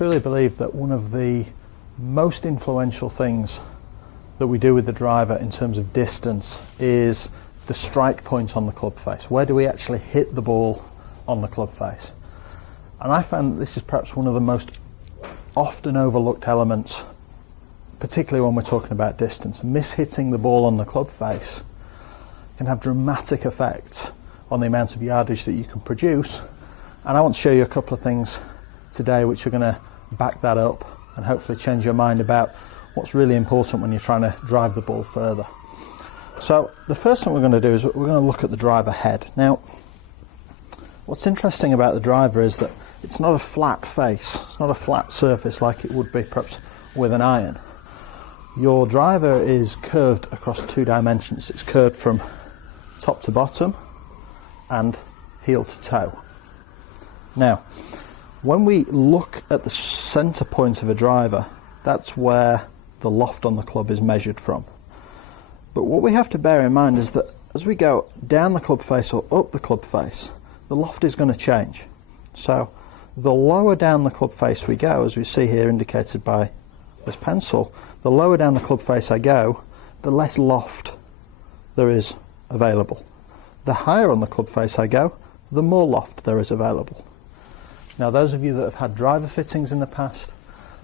truly believe that one of the most influential things that we do with the driver in terms of distance is the strike point on the club face. Where do we actually hit the ball on the club face? And I found that this is perhaps one of the most often overlooked elements, particularly when we're talking about distance. Mishitting the ball on the club face can have dramatic effects on the amount of yardage that you can produce. And I want to show you a couple of things today which are going to back that up and hopefully change your mind about what's really important when you're trying to drive the ball further. So the first thing we're going to do is we're going to look at the driver head. Now, what's interesting about the driver is that it's not a flat face, it's not a flat surface like it would be perhaps with an iron. Your driver is curved across two dimensions. It's curved from top to bottom and heel to toe. Now, when we look at the center point of a driver, that's where the loft on the club is measured from. But what we have to bear in mind is that as we go down the club face or up the club face, the loft is going to change. So the lower down the club face we go, as we see here indicated by this pencil, the lower down the club face I go, the less loft there is available. The higher on the club face I go, the more loft there is available. Now, those of you that have had driver fittings in the past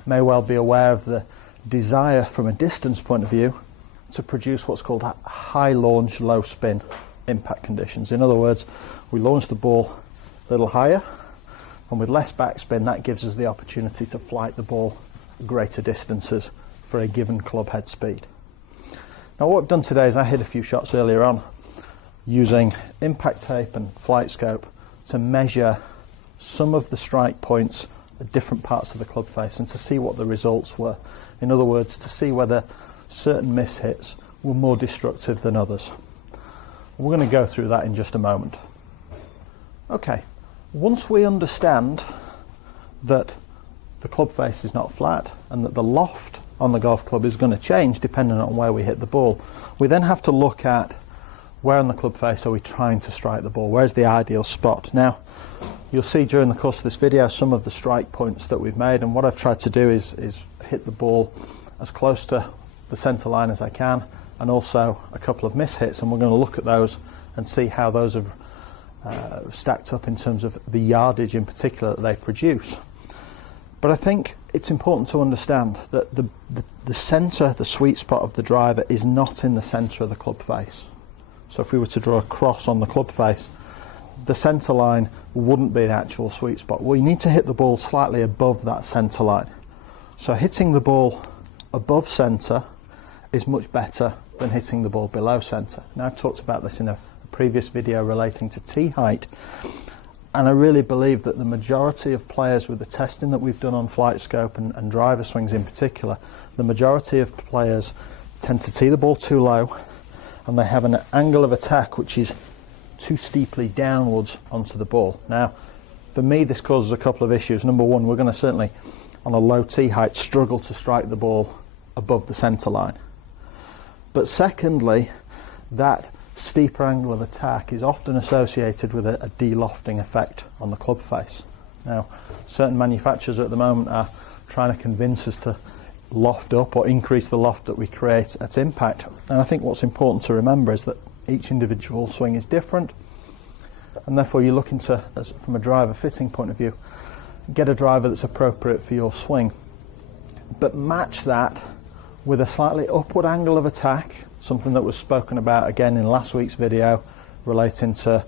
may well be aware of the desire from a distance point of view to produce what's called high launch, low spin impact conditions. In other words, we launch the ball a little higher, and with less backspin, that gives us the opportunity to flight the ball greater distances for a given club head speed. Now, what I've done today is I hit a few shots earlier on using impact tape and flight scope to measure some of the strike points at different parts of the club face and to see what the results were. In other words, to see whether certain mishits were more destructive than others. We're going to go through that in just a moment. Okay, once we understand that the club face is not flat and that the loft on the golf club is going to change depending on where we hit the ball, we then have to look at where on the club face are we trying to strike the ball, where's the ideal spot. Now, you'll see during the course of this video some of the strike points that we've made, and what I've tried to do is hit the ball as close to the centre line as I can, and also a couple of mishits, and we're going to look at those and see how those have stacked up in terms of the yardage in particular that they produce. But I think it's important to understand that the centre, the sweet spot of the driver is not in the centre of the club face. So if we were to draw a cross on the club face, the centre line wouldn't be the actual sweet spot. We need to hit the ball slightly above that centre line. So hitting the ball above centre is much better than hitting the ball below centre. Now, I've talked about this in a previous video relating to tee height, and I really believe that the majority of players, with the testing that we've done on flight scope and driver swings in particular, the majority of players tend to tee the ball too low, and they have an angle of attack which is too steeply downwards onto the ball. Now, for me, this causes a couple of issues. Number one, we're going to certainly, on a low tee height, struggle to strike the ball above the centre line. But secondly, that steeper angle of attack is often associated with a de-lofting effect on the club face. Now, certain manufacturers at the moment are trying to convince us to loft up or increase the loft that we create at impact, and I think what's important to remember is that each individual swing is different, and therefore you're looking to, from a driver fitting point of view, get a driver that's appropriate for your swing, but match that with a slightly upward angle of attack, something that was spoken about again in last week's video relating to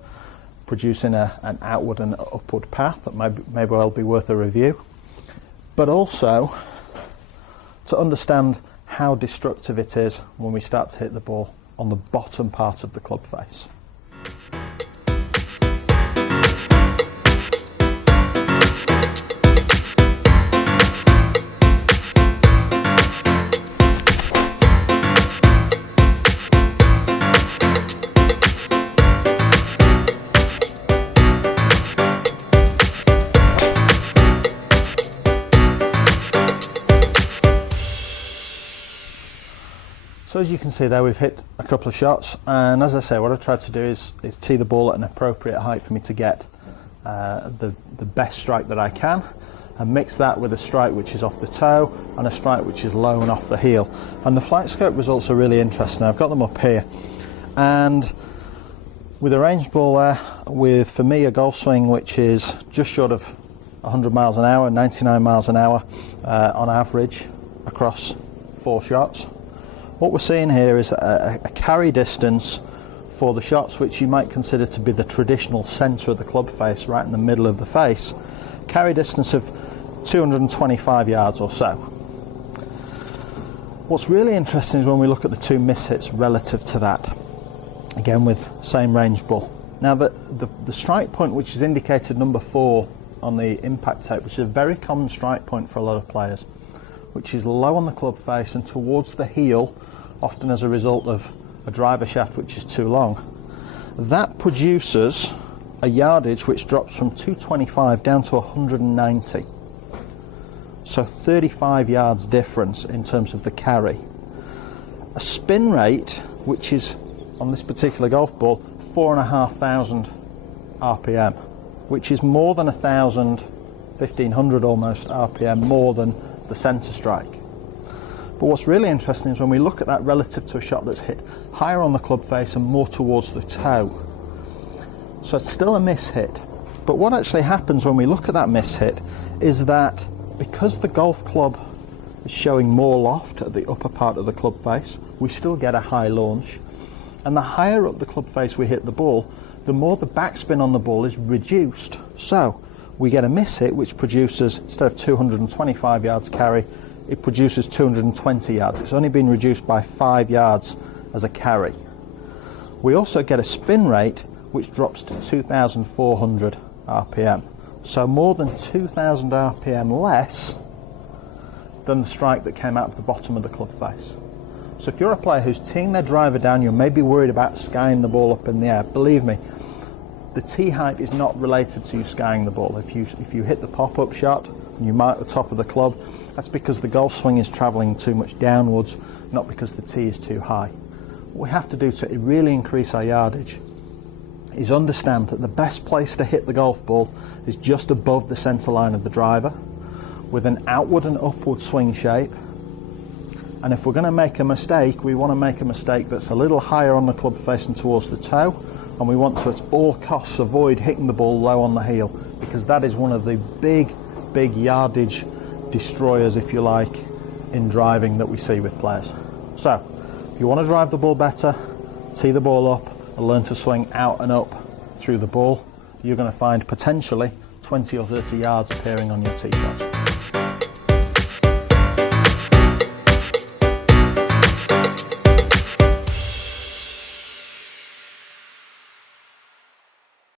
producing an outward and upward path that may well be worth a review, but also to understand how destructive it is when we start to hit the ball on the bottom part of the club face. So as you can see there, we've hit a couple of shots, and as I say, what I've tried to do is tee the ball at an appropriate height for me to get the best strike that I can, and mix that with a strike which is off the toe and a strike which is low and off the heel. And the flight scope results are really interesting. I've got them up here, and with a range ball there, with, for me, a golf swing which is just short of 100 miles an hour, 99 miles an hour on average across 4 shots. What we're seeing here is a carry distance for the shots which you might consider to be the traditional centre of the club face, right in the middle of the face, carry distance of 225 yards or so. What's really interesting is when we look at the 2 mishits relative to that, again with same range ball. Now the strike point, which is indicated number 4 on the impact tape, which is a very common strike point for a lot of players, which is low on the club face and towards the heel, often as a result of a driver shaft which is too long. That produces a yardage which drops from 225 down to 190. So 35 yards difference in terms of the carry. A spin rate, which is on this particular golf ball 4,500 RPM, which is more than 1,000, 1,500 almost RPM more than the centre strike. But what's really interesting is when we look at that relative to a shot that's hit higher on the club face and more towards the toe. So it's still a miss hit. But what actually happens when we look at that miss hit is that because the golf club is showing more loft at the upper part of the club face, we still get a high launch. And the higher up the club face we hit the ball, the more the backspin on the ball is reduced. So we get a miss hit which produces, instead of 225 yards carry, it produces 220 yards. It's only been reduced by 5 yards as a carry. We also get a spin rate which drops to 2,400 RPM. So more than 2,000 RPM less than the strike that came out of the bottom of the club face. So if you're a player who's teeing their driver down, you're maybe worried about skying the ball up in the air. Believe me, the tee height is not related to you skying the ball. If you hit the pop-up shot and you mark the top of the club, that's because the golf swing is travelling too much downwards, not because the tee is too high. What we have to do to really increase our yardage is understand that the best place to hit the golf ball is just above the centre line of the driver, with an outward and upward swing shape. And if we're going to make a mistake, we want to make a mistake that's a little higher on the club face and towards the toe, and we want to at all costs avoid hitting the ball low on the heel, because that is one of the big yardage destroyers, if you like, in driving that we see with players. So if you want to drive the ball better, tee the ball up and learn to swing out and up through the ball, you're going to find potentially 20 or 30 yards appearing on your tee shot.